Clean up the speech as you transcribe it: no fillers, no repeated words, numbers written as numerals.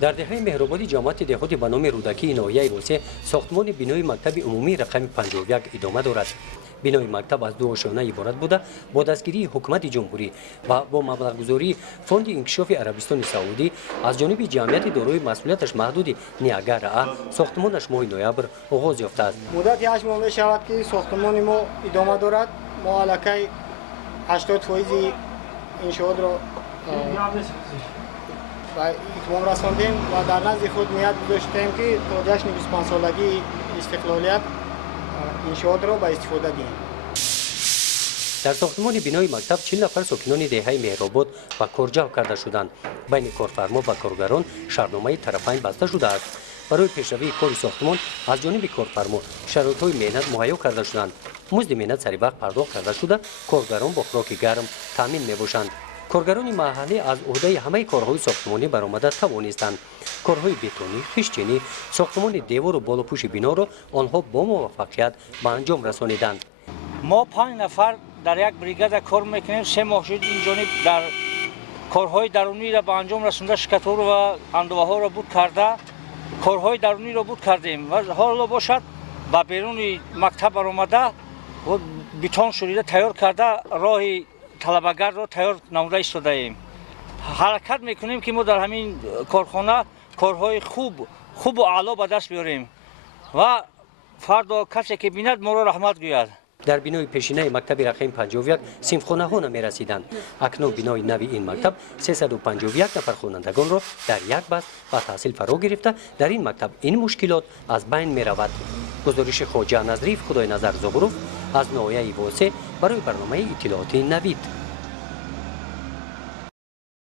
در دهه مهرآباد جماعت دهاتی به نام رودکی ناحیه واسع ساختمان بینای مکتب عمومی رقم 51 ادامه دارد. بینای مکتب از دو آشیانه عبارت بوده با دستگیری حکومت جمهوری و با مبلغ‌گذاری فوند انکشاف عربستان سعودی از جانب جمعیت دارای مسئولیتش محدود نیاگرا ساختمانش ماه نوامبر آغاز یافته است. مدت 8 ماه می شود که ساختمان ما ادامه دارد. ما علاقه 80% انشاءات را و اتمام رساندیم و در نزد خود نیت گذاشتیم که تا جشن 25 سالگی استقلالیت انشاءات را به استفاده دهیم. در ساختمان بینای مکتب 40 نفر ساکنان دهه مهرآباد و کارجو کرده شدند. بین کارفرما و کارگران شرطنامه طرفین بسته شده است. برای پیشروی کار ساختمان از جانب کارفرما شرایط‌های مهنت مهیا کرده شدند. مزد مهنت سری وقت پرداخت کرده شده، کارگران با خوراک گرم تامین می‌باشند. کارگران محلی از عهده همه کارهای ساختمانی برآمده توانستند. کارهای بتونی، خشتچینی، ساختمان دیوار و بالاپوش بنا را آنها با موفقیت به انجام رسانیدند. ما 5 نفر در یک بریگاد کار میکنیم. 3 ماه شد این جانب در کارهای درونی را به انجام رسانده، شکتور و اندوه ها را بود کرده، کارهای درونی را بود کردیم و حالا باشد با بیرون مکتب برآمده و بتون شوریده تیار کرده راه طلبه‌گر را تیار نموده ایستاده ایم. حرکت میکنیم که ما در همین کارخانه کارهای خوب و اعلی به دست بیاریم و فردا کسی که بیند ما را رحمت گوید. در بینای پیشینه مکتب رقم 51 صنفخانه ها نمی رسیدند. اکنون بینای نوی این مکتب 351 نفر خوانندگان را در یک بست و تحصیل فرا گرفته. در این مکتب این مشکلات از بین می رود. گزارش خواجه نظریف خدای نظر زغروف از ناحیه واسع برای برنامه اطلاعاتی نوید.